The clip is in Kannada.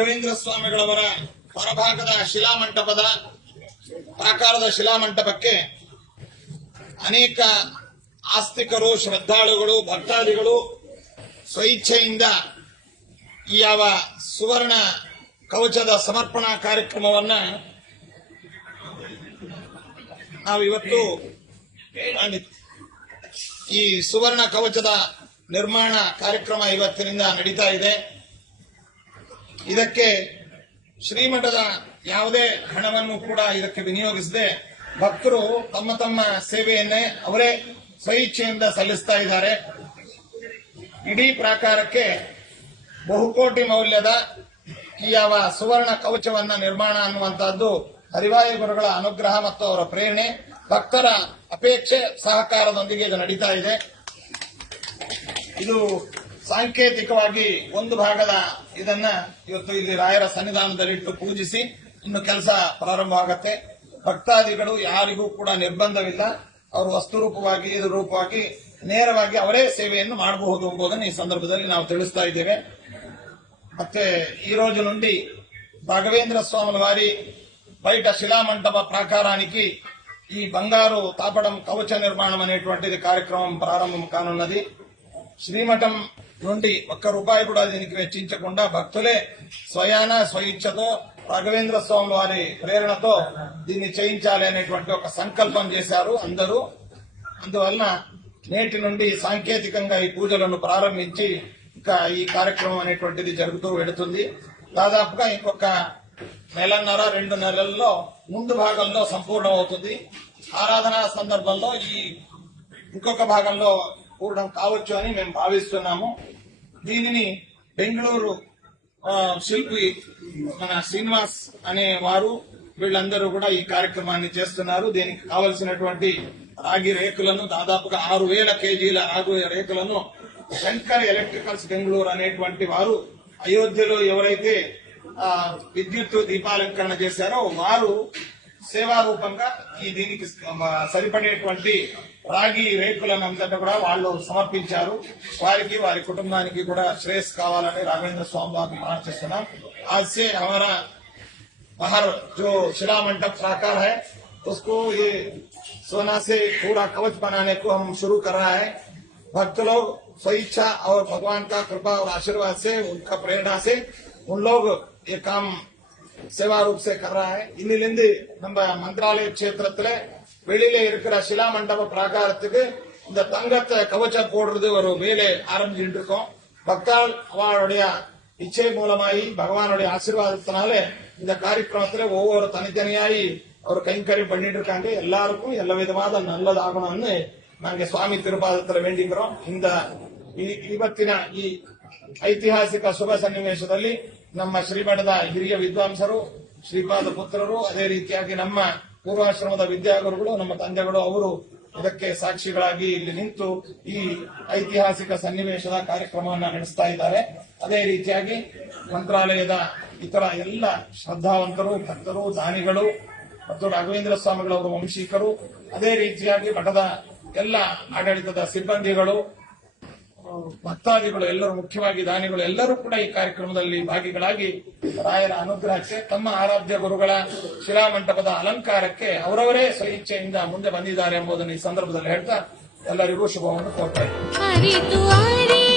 ರಾಘವೇಂದ್ರ ಸ್ವಾಮಿಗಳವರ ಹೊರಭಾಗದ ಶಿಲಾಮಂಟಪದ ಪ್ರಾಕಾರದ ಶಿಲಾಮಂಟಪಕ್ಕೆ ಅನೇಕ ಆಸ್ತಿಕರು, ಶ್ರದ್ಧಾಳುಗಳು, ಭಕ್ತಾದಿಗಳು ಸ್ವಇಚ್ಛೆಯಿಂದ ಈ ಯಾವ ಸುವರ್ಣ ಕವಚದ ಸಮರ್ಪಣಾ ಕಾರ್ಯಕ್ರಮವನ್ನ ನಾವು ಇವತ್ತು. ಈ ಸುವರ್ಣ ಕವಚದ ನಿರ್ಮಾಣ ಕಾರ್ಯಕ್ರಮ ಇವತ್ತಿನಿಂದ ನಡೀತಾ ಇದೆ ಇದಕ್ಕೆ ಶ್ರೀಮಠದ ಯಾವುದೇ ಹಣವನ್ನು ಕೂಡ ಇದಕ್ಕೆ ವಿನಿಯೋಗಿಸದೆ ಭಕ್ತರು ತಮ್ಮ ತಮ್ಮ ಸೇವೆಯನ್ನೇ ಅವರೇ ಸ್ವಇಚ್ಛೆಯಿಂದ ಸಲ್ಲಿಸ್ತಾ ಇದ್ದಾರೆ. ಇಡೀ ಪ್ರಾಕಾರಕ್ಕೆ ಬಹುಕೋಟಿ ಮೌಲ್ಯದ ಈ ಯಾವ ಸುವರ್ಣ ಕವಚವನ್ನ ನಿರ್ಮಾಣ ಅನ್ನುವಂತಹದ್ದು ಹರಿವಾಯು ಗುರುಗಳ ಅನುಗ್ರಹ ಮತ್ತು ಅವರ ಪ್ರೇರಣೆ. ಭಕ್ತರ ಅಪೇಕ್ಷೆ ಸಹಕಾರದೊಂದಿಗೆ ಇದು ನಡೀತಾ ಇದೆ. ಇದು ಸಾಂಕೇತಿಕವಾಗಿ ಒಂದು ಭಾಗದ ಇದನ್ನ ಇವತ್ತು ಇಲ್ಲಿ ರಾಯರ ಸನ್ನಿಧಾನದಲ್ಲಿಟ್ಟು ಪೂಜಿಸಿ ಇನ್ನು ಕೆಲಸ ಪ್ರಾರಂಭವಾಗತ್ತೆ ಭಕ್ತಾದಿಗಳು ಯಾರಿಗೂ ಕೂಡ ನಿರ್ಬಂಧವಿಲ್ಲ ಅವರು ವಸ್ತು ರೂಪವಾಗಿ ಇದು ರೂಪವಾಗಿ ನೇರವಾಗಿ ಅವರೇ ಸೇವೆಯನ್ನು ಮಾಡಬಹುದು ಎಂಬುದನ್ನು ಈ ಸಂದರ್ಭದಲ್ಲಿ ನಾವು ತಿಳಿಸ್ತಾ ಇದ್ದೇವೆ ಮತ್ತೆ ఈ రోజు నుండి రాఘవేంద్ర స్వాముల వారి బయట శిలామంటప ప్రాకారానికి ఈ బంగారు తాపడం కవచ నిర్మాణం అనేటువంటిది కార్యక్రమం ప్రారంభం కానున్నది శ్రీమఠం నుండి ఒక్క రూపాయి కూడా దీనికి వెచ్చించకుండా భక్తులే స్వయాన స్వయిచ్ఛతో రాఘవేంద్ర స్వామి వారి ప్రేరణతో దీన్ని చేయించాలి అనేటువంటి ఒక సంకల్పం చేశారు అందరూ. అందువలన నేటి నుండి సాంకేతికంగా ఈ పూజలను ప్రారంభించి ఇంకా ఈ కార్యక్రమం అనేటువంటిది జరుగుతూ వెడుతుంది దాదాపుగా ఇంకొక నెలన్నర రెండు నెలల్లో ముందు భాగంలో సంపూర్ణం అవుతుంది ఆరాధన సందర్భంలో ఈ ఇంకొక భాగంలో పూర్ణం కావచ్చు అని మేము భావిస్తున్నాము. దీనిని బెంగళూరు శిల్పి మన శ్రీనివాస్ అనే వారు వీళ్ళందరూ కూడా ఈ కార్యక్రమాన్ని చేస్తున్నారు. దీనికి కావలసినటువంటి రాగి రేకులను దాదాపుగా ఆరు వేల కేజీల రాగు రేకులను శంకర్ ఎలక్ట్రికల్స్ బెంగళూరు అనేటువంటి వారు అయోధ్యలో ఎవరైతే విద్యుత్ దీపాలంకరణ చేశారో వారు సేవా రూపంగా ఈ దీనికి సరిపడేటువంటి రాగి రేకులను అంతటా కూడా వాళ్ళు సమర్పించారు వారికి వారి కుటుంబానికి కూడా శ్రేయస్ కావాలని రాఘవేంద్ర స్వామి వారిని ప్రార్థిస్తున్నాం ఆజ్సే హమారా बाहर जो शिला मंडप साकार है उसको ये सोना से पूरा कवच बनाने को हम शुरू कर रहा है भक्त लोग स्वेच्छा और भगवान का कृपा और आशीर्वाद से उनका प्रेरणा से उन लोग ये काम சேவாரூப் से कर இன்னிலிருந்து நம்ம மந்திராலய கஷேத்திரத்துல வெளியில இருக்கிற சிலா மண்டப பிராகாரத்துக்கு இந்த தங்கத்தை கவச்சம் போடுறது ஒரு வேலை ஆரம்பிச்சுட்டு இருக்கோம் பக்தால் அவளுடைய இச்சை மூலமாயி பகவானுடைய ஆசீர்வாதத்தினால இந்த காரியக்கிரமத்துல ஒவ்வொரு தனித்தனியாய் அவர் கைங்கரியம் பண்ணிட்டு இருக்காங்க எல்லாருக்கும் எல்லா விதமாக நல்லதாகணும்னு நாங்க சுவாமி திருபாதத்துல வேண்டிக்கிறோம். இந்த ಇವತ್ತಿನ ಈ சுப சன்னிவேசத்தில் ನಮ್ಮ ಶ್ರೀಮಠದ ಹಿರಿಯ ವಿದ್ವಾಂಸರು, ಶ್ರೀಪಾದ ಪುತ್ರರು, ಅದೇ ರೀತಿಯಾಗಿ ನಮ್ಮ ಪೂರ್ವಾಶ್ರಮದ ವಿದ್ಯಾಗುರುಗಳು, ನಮ್ಮ ತಂದೆಗಳು, ಅವರು ಇದಕ್ಕೆ ಸಾಕ್ಷಿಗಳಾಗಿ ಇಲ್ಲಿ ನಿಂತು ಈ ಐತಿಹಾಸಿಕ ಸನ್ನಿವೇಶದ ಕಾರ್ಯಕ್ರಮವನ್ನು ನಡೆಸ್ತಾ ಇದ್ದಾರೆ. ಅದೇ ರೀತಿಯಾಗಿ ಮಂತ್ರಾಲಯದ ಇತರ ಎಲ್ಲ ಶ್ರದ್ಧಾವಂತರು, ಭಕ್ತರು, ದಾನಿಗಳು ಮತ್ತು ರಾಘವೇಂದ್ರ ಸ್ವಾಮಿಗಳವರು ವಂಶೀಕರು, ಅದೇ ರೀತಿಯಾಗಿ ಮಠದ ಎಲ್ಲ ಆಡಳಿತದ ಸಿಬ್ಬಂದಿಗಳು ಭಕ್ತಾದಿಗಳು ಎಲ್ಲರೂ, ಮುಖ್ಯವಾಗಿ ದಾನಿಗಳು ಎಲ್ಲರೂ ಕೂಡ ಈ ಕಾರ್ಯಕ್ರಮದಲ್ಲಿ ಭಾಗಿಗಳಾಗಿ ರಾಯರ ಅನುಗ್ರಹಕ್ಕೆ, ತಮ್ಮ ಆರಾಧ್ಯ ಗುರುಗಳ ಶಿಲಾಮಂಟಪದ ಅಲಂಕಾರಕ್ಕೆ ಅವರವರೇ ಸ್ವಇಚ್ಛೆಯಿಂದ ಮುಂದೆ ಬಂದಿದ್ದಾರೆ ಎಂಬುದನ್ನು ಈ ಸಂದರ್ಭದಲ್ಲಿ ಹೇಳ್ತಾ ಎಲ್ಲರಿಗೂ ಶುಭವನ್ನು ಕೋರ್ತಾ